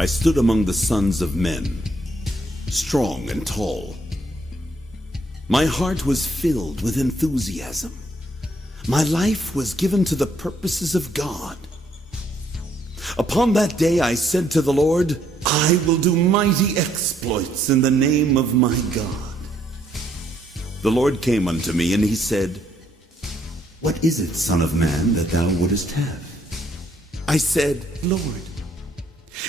I stood among the sons of men, strong and tall. My heart was filled with enthusiasm. My life was given to the purposes of God. Upon that day I said to the Lord, I will do mighty exploits in the name of my God. The Lord came unto me, and he said, What is it, Son of Man, that thou wouldest have? I said, Lord,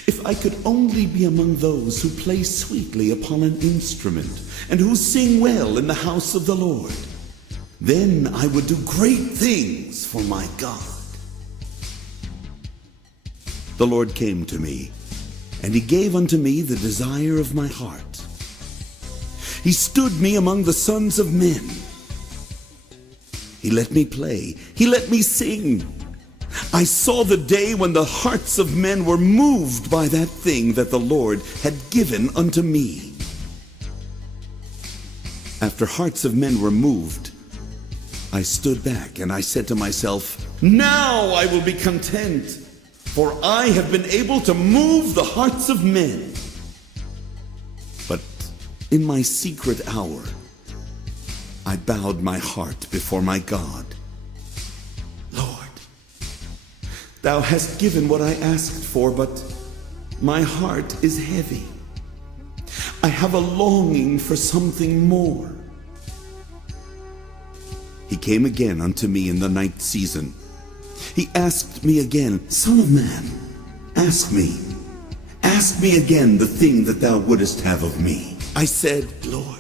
if I could only be among those who play sweetly upon an instrument, and who sing well in the house of the Lord, then I would do great things for my God. The Lord came to me, and he gave unto me the desire of my heart. He stood me among the sons of men. He let me play, he let me sing. I saw the day when the hearts of men were moved by that thing that the Lord had given unto me. After hearts of men were moved, I stood back and I said to myself, Now I will be content, for I have been able to move the hearts of men. But in my secret hour, I bowed my heart before my God. Lord, thou hast given what I asked for, but my heart is heavy. I have a longing for something more. He came again unto me in the night season. He asked me again, Son of man, ask me again the thing that thou wouldest have of me. I said, Lord,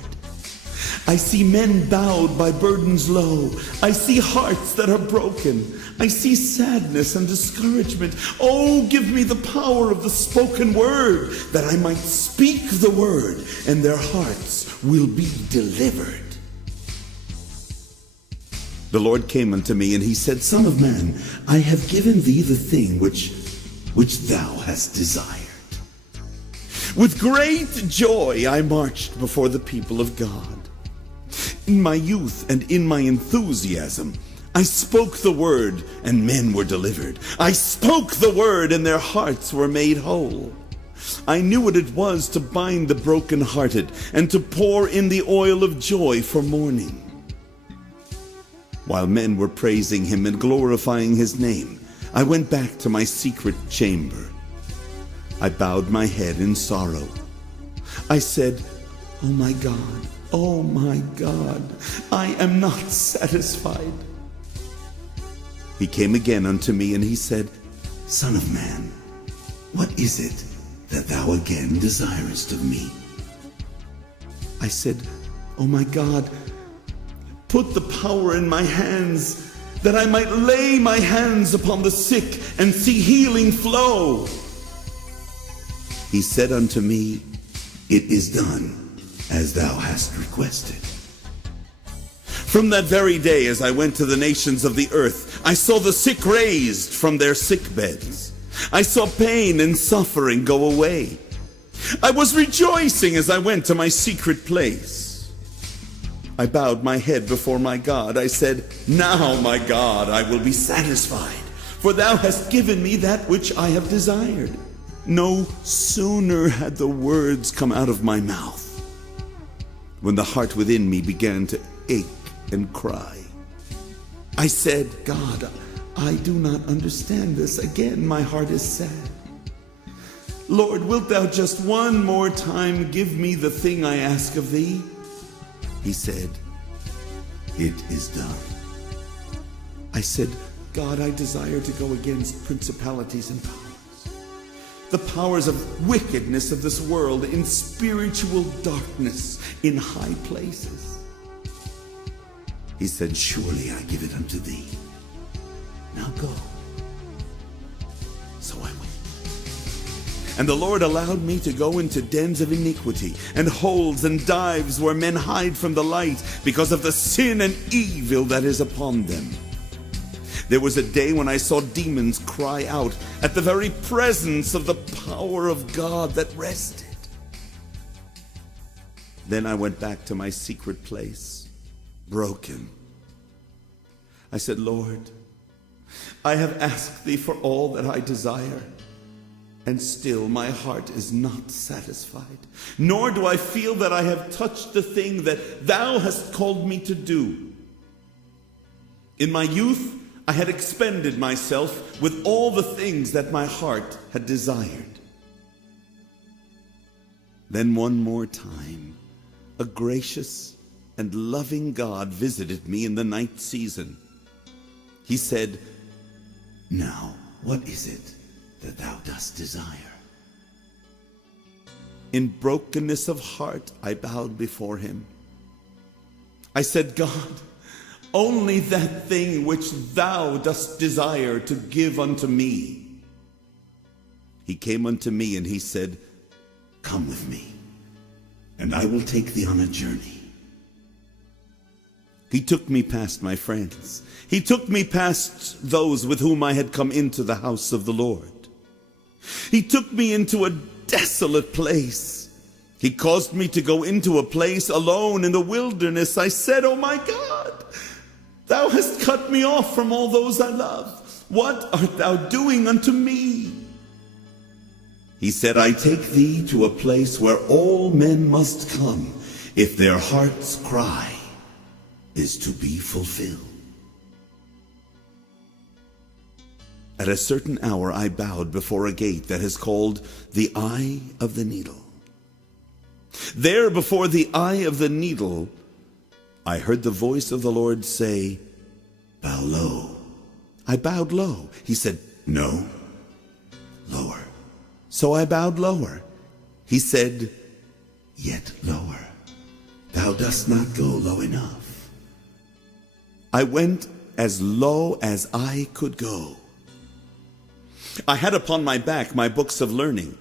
I see men bowed by burdens low. I see hearts that are broken. I see sadness and discouragement. Oh, give me the power of the spoken word, that I might speak the word, and their hearts will be delivered. The Lord came unto me, and he said, Son of man, I have given thee the thing which thou hast desired. With great joy I marched before the people of God. In my youth and in my enthusiasm, I spoke the word, and men were delivered. I spoke the word, and their hearts were made whole. I knew what it was to bind the brokenhearted, and to pour in the oil of joy for mourning. While men were praising him and glorifying his name, I went back to my secret chamber. I bowed my head in sorrow. I said, Oh my God, I am not satisfied. He came again unto me, and he said, Son of man, what is it that thou again desirest of me? I said, Oh my God, put the power in my hands, that I might lay my hands upon the sick and see healing flow. He said unto me, It is done as thou hast requested. From that very day, as I went to the nations of the earth, I saw the sick raised from their sick beds. I saw pain and suffering go away. I was rejoicing as I went to my secret place. I bowed my head before my God. I said, Now, my God, I will be satisfied, for thou hast given me that which I have desired. No sooner had the words come out of my mouth, when the heart within me began to ache and cry. I said, God, I do not understand this. Again, my heart is sad. Lord, wilt thou just one more time give me the thing I ask of thee? He said, It is done. I said, God, I desire to go against principalities and powers, the powers of wickedness of this world, in spiritual darkness in high places. He said, Surely I give it unto thee. Now go. So I went. And the Lord allowed me to go into dens of iniquity, and holes and dives where men hide from the light, because of the sin and evil that is upon them. There was a day when I saw demons cry out at the very presence of the power of God that rested. Then I went back to my secret place, broken. I said, Lord, I have asked thee for all that I desire. and still my heart is not satisfied, nor do I feel that I have touched the thing that thou hast called me to do. In my youth, I had expended myself with all the things that my heart had desired. Then one more time, a gracious and loving God visited me in the night season. He said, "Now, what is it that thou dost desire?" In brokenness of heart, I bowed before him. I said, "God, only that thing which thou dost desire to give unto me." He came unto me and he said, "Come with me, and I will take thee on a journey." He took me past my friends. He took me past those with whom I had come into the house of the Lord. He took me into a desolate place. He caused me to go into a place alone in the wilderness. I said, "Oh my God, thou hast cut me off from all those I love. What art thou doing unto me?" He said, "I take thee to a place where all men must come if their heart's cry is to be fulfilled." At a certain hour I bowed before a gate that is called the Eye of the Needle. There before the Eye of the Needle, I heard the voice of the Lord say, "Bow low." I bowed low. He said, "No, lower." So I bowed lower. He said, "Yet lower. Thou dost not go low enough." I went as low as I could go. I had upon my back my books of learning.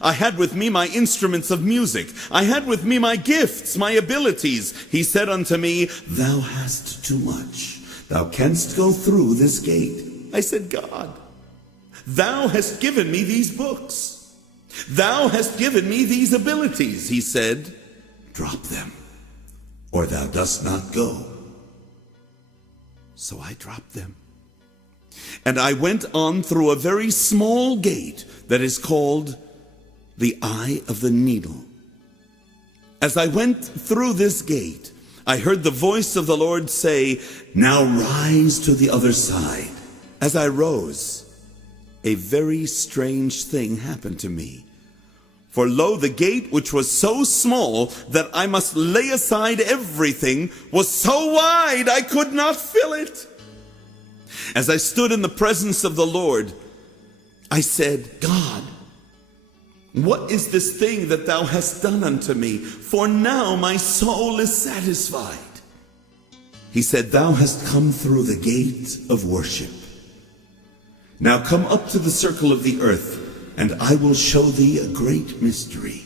I had with me my instruments of music. I had with me my gifts, my abilities. He said unto me, "Thou hast too much. Thou canst go through this gate." I said, "God, thou hast given me these books. Thou hast given me these abilities." He said, "Drop them, or thou dost not go." So I dropped them. And I went on through a very small gate that is called the Eye of the Needle. As I went through this gate, I heard the voice of the Lord say, "Now rise to the other side." As I rose, a very strange thing happened to me. For lo, the gate, which was so small that I must lay aside everything, was so wide I could not fill it. As I stood in the presence of the Lord, I said, "God, what is this thing that thou hast done unto me? For now my soul is satisfied." He said, "Thou hast come through the gate of worship. Now come up to the circle of the earth, and I will show thee a great mystery.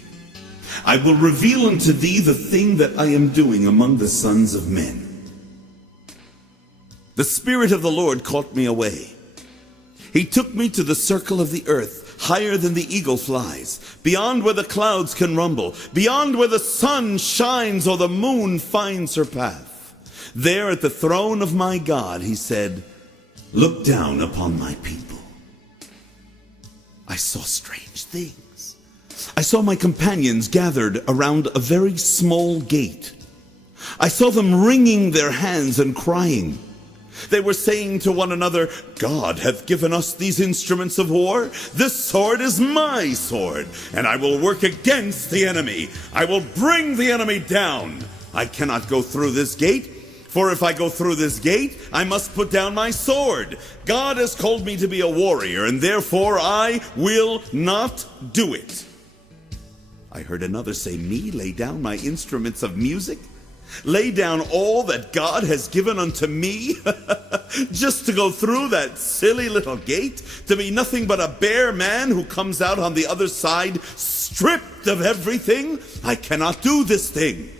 I will reveal unto thee the thing that I am doing among the sons of men." The Spirit of the Lord caught me away. He took me to the circle of the earth, higher than the eagle flies, beyond where the clouds can rumble, beyond where the sun shines or the moon finds her path. There at the throne of my God, he said, "Look down upon my people." I saw strange things. I saw my companions gathered around a very small gate. I saw them wringing their hands and crying. They were saying to one another, "God hath given us these instruments of war. This sword is my sword, and I will work against the enemy. I will bring the enemy down. I cannot go through this gate, for if I go through this gate, I must put down my sword. God has called me to be a warrior, and therefore I will not do it." I heard another say, "Me lay down my instruments of music? Lay down all that God has given unto me just to go through that silly little gate, to be nothing but a bare man who comes out on the other side stripped of everything? I cannot do this thing."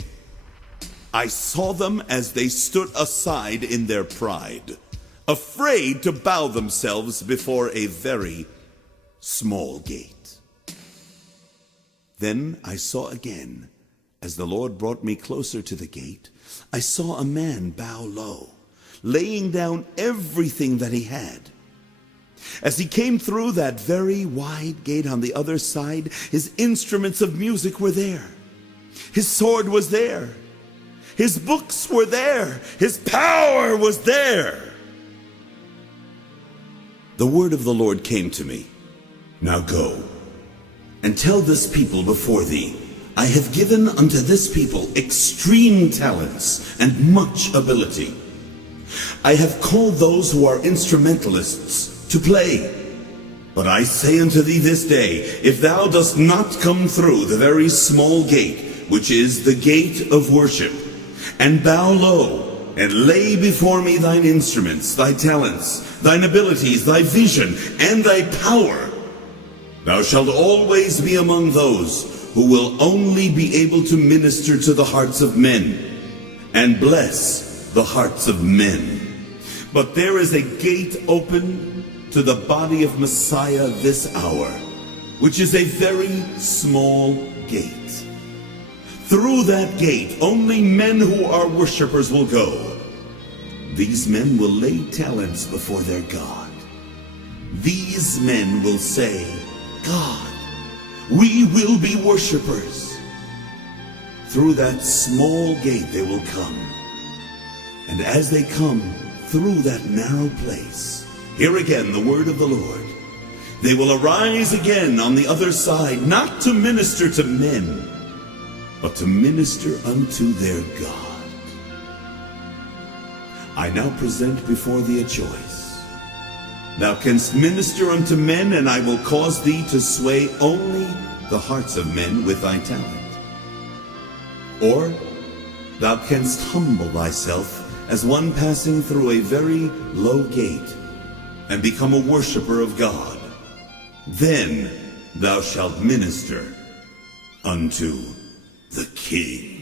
I saw them as they stood aside in their pride, afraid to bow themselves before a very small gate. Then I saw again, as the Lord brought me closer to the gate, I saw a man bow low, laying down everything that he had. As he came through that very wide gate on the other side, his instruments of music were there. His sword was there. His books were there. His power was there. The word of the Lord came to me. Now go, and tell this people before thee, I have given unto this people extreme talents and much ability. I have called those who are instrumentalists to play. But I say unto thee this day, if thou dost not come through the very small gate, which is the gate of worship, and bow low, and lay before me thine instruments, thy talents, thine abilities, thy vision, and thy power, thou shalt always be among those who will only be able to minister to the hearts of men, and bless the hearts of men. But there is a gate open to the body of Messiah this hour, which is a very small gate. Through that gate, only men who are worshipers will go. These men will lay talents before their God. These men will say, God, we will be worshipers. Through that small gate they will come. And as they come through that narrow place, hear again the word of the Lord. They will arise again on the other side, not to minister to men, but to minister unto their God. I now present before thee a choice. Thou canst minister unto men, and I will cause thee to sway only the hearts of men with thy talent. Or thou canst humble thyself as one passing through a very low gate, and become a worshiper of God. Then thou shalt minister unto the King.